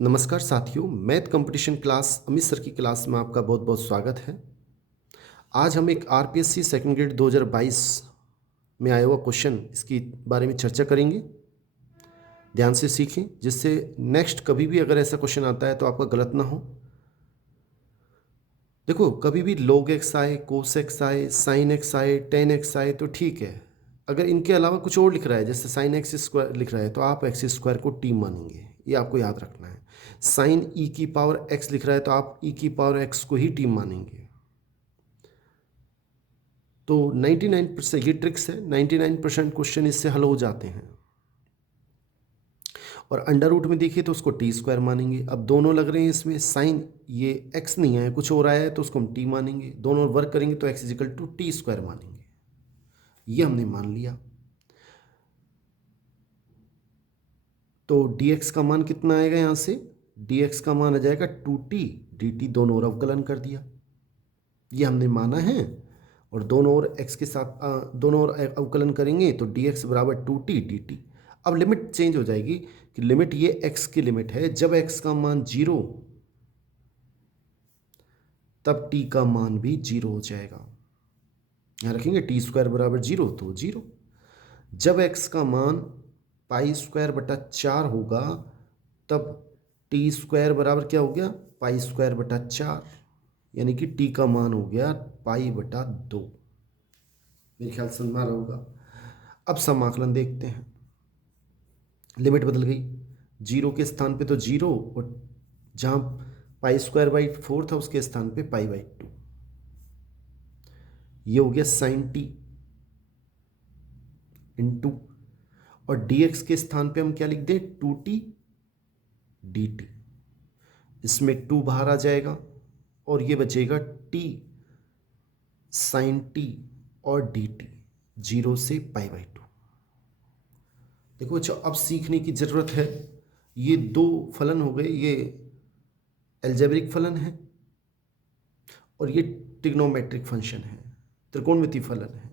नमस्कार साथियों, math competition class Amit sir की क्लास में आपका बहुत बहुत स्वागत है। आज हम एक आरपीएससी सेकंड ग्रेड 2022 में आया हुआ क्वेश्चन इसकी बारे में चर्चा करेंगे। ध्यान से सीखें जिससे नेक्स्ट कभी भी अगर ऐसा क्वेश्चन आता है तो आपका गलत ना हो। देखो, कभी भी log x आए, cos x आए, sin x आए, tan x आए तो ठीक है। अगर इनके अलावा कुछ और लिख रहा है, जैसे sin x स्क्वायर लिख रहा है, तो आप x स्क्वायर को t मानेंगे। ये आपको याद रखना है। sin e की पावर x लिख रहा है तो आप e की पावर x को ही t मानेंगे। तो 99% ये ट्रिक्स है, 99% क्वेश्चन इससे हल हो जाते हैं। और अंडर रूट में देखिए तो उसको टी स्क्वायर मानेंगे। अब दोनों लग रहे हैं इसमें, साइन ये एक्स नहीं है, कुछ और आया है तो उसको हम टी मानेंगे। दोनों वर्क करेंगे तो x is equal to t square मानेंगे। ये हमने मान लिया। तो dx का मान कितना आएगा यहाँ से? dx का मान आ जाएगा 2t dt, दोनों ओर अवकलन कर दिया। ये हमने माना है। और दोनों ओर x के साथ दोनों ओर अवकलन करेंगे तो dx बराबर 2t dt। अब लिमिट चेंज हो जाएगी कि लिमिट ये x की लिमिट है। जब x का मान 0 तब t का मान भी 0 हो जाएगा। यहाँ रखेंगे टी स्क्वायर बराबर 0 तो 0। जब x का मान पाई स्क्वायर बटा 4 होगा तब टी स्क्वायर बराबर क्या हो गया? पाई स्क्वायर बटा 4, यानी कि t का मान हो गया पाई बटा 2। मेरे ख्याल से समझ में आ रहा होगा। अब समाकलन देखते हैं। लिमिट बदल गई, 0 के स्थान पे तो 0, और जहाँ पाई स्क्वायर बाई 4 था उसके स्थान पे पाई बाई 2। ये हो गया साइन टी इंटू, और dx के स्थान पे हम क्या लिख दें? 2t dt। इसमें 2 बाहर आ जाएगा और ये बचेगा t साइन टी और dt, 0 से पाई बाई 2। देखो बच्चों, अब सीखने की ज़रूरत है। ये दो फलन हो गए, ये एल्जेब्रिक फलन है और ये ट्रिग्नोमेट्रिक फंक्शन है, त्रिकोणमितीय फलन है।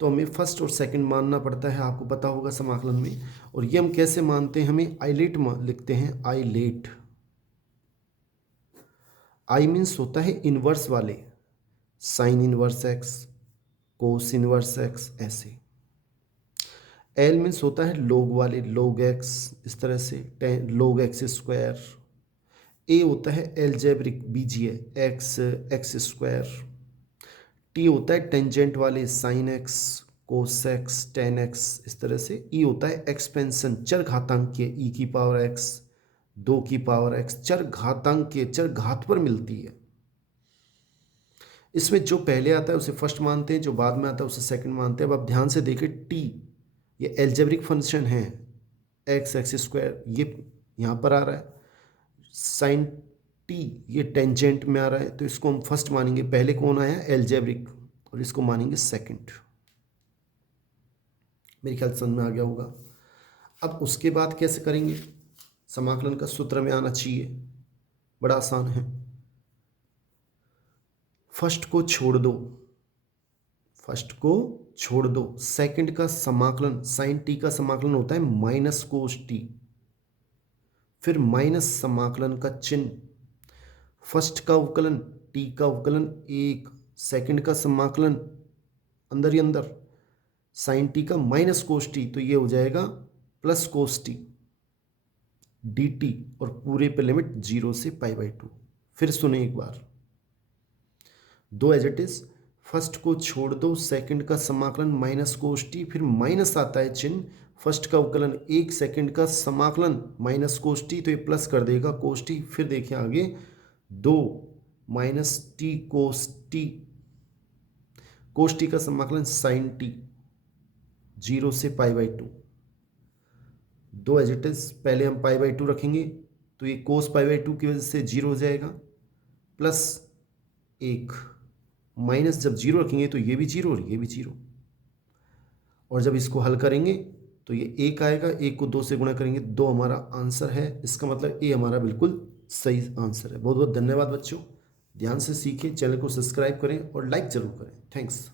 तो हमें फर्स्ट और सेकंड मानना पड़ता है, आपको पता होगा समाकलन में। और ये हम कैसे मानते हैं? हमें आइलेट लिखते हैं, आइलेट। आई मीन्स होता है इनवर्स वाले, sine inverse x, cos inverse x, ऐसे। एल मीन्स होता है लोग वाले, लोग एक्स, इस तरह से लोग एक्स स्क्वायर। ए होता है एल्जेब्रिक, बीजीय, एक्स एक्स स्क्वायर। टी होता है टेंजेंट वाले, sine x, cos x, ten x, इस तरह से। ई होता है एक्सपेंशन, चर घातांक के, ई की पावर एक्स, 2 की पावर एक्स, चर घातांक के, चर घात पर मिलती है। इसमें जो पहले आता है उसे फर्स्ट मानते हैं, जो बाद में आता है उसे सेकंड मानते हैं। अब आप ध्यान से देखिए, टी ये एल्जेब्रिक फंक्शन है, एक्स एक्स स्क्वायर ये यहाँ पर आ रहा है, साइन टी ये टेंजेंट में आ रहा है, तो इसको हम फर्स्ट मानेंगे। पहले कौन आया? एल्जेब्रिक, और इसको मानेंगे सेकंड। मेरे ख्याल समझ में आ गया होगा। अब उसके बाद कैसे करेंगे? समाकलन का सूत्र में आना चाहिए, बड़ा आसान है। फर्स्ट को छोड़ दो, फर्स्ट को छोड़ दो, सेकंड का समाकलन, साइन टी का समाकलन होता है माइनस कोस टी, फिर माइनस समाकलन का चिन्ह, फर्स्ट का अवकलन टी का अवकलन 1, सेकंड का समाकलन अंदर ही अंदर साइन टी का माइनस कोस टी, तो ये हो जाएगा plus cos t D T, और पूरे पे लिमिट 0 से पाई बाई 2। फिर सुने एक बार, दो एज इट इज। फर्स्ट को छोड़ दो, सेकंड का समाकलन माइनस कोस टी, फिर माइनस आता है चिन्ह, फर्स्ट का अवकलन 1, सेकंड का समाकलन माइनस कोस टी, तो ये प्लस कर देगा कोस टी। फिर देखिए आगे, 2 minus T cos t, cos t का समाकलन साइन टी, 0 से पाई बाई 2। दो एज इट इज, पहले हम पाई बाई 2 रखेंगे तो ये कोस पाई बाई 2 की वजह से 0 हो जाएगा, प्लस 1, माइनस जब 0 रखेंगे तो ये भी 0 और ये भी 0। और जब इसको हल करेंगे तो ये 1 आएगा, 1 को 2 से गुणा करेंगे, 2 हमारा आंसर है। इसका मतलब ए हमारा बिल्कुल सही आंसर है। बहुत बहुत धन्यवाद बच्चों, ध्यान से सीखें, चैनल को सब्सक्राइब करें और लाइक ज़रूर करें। थैंक्स।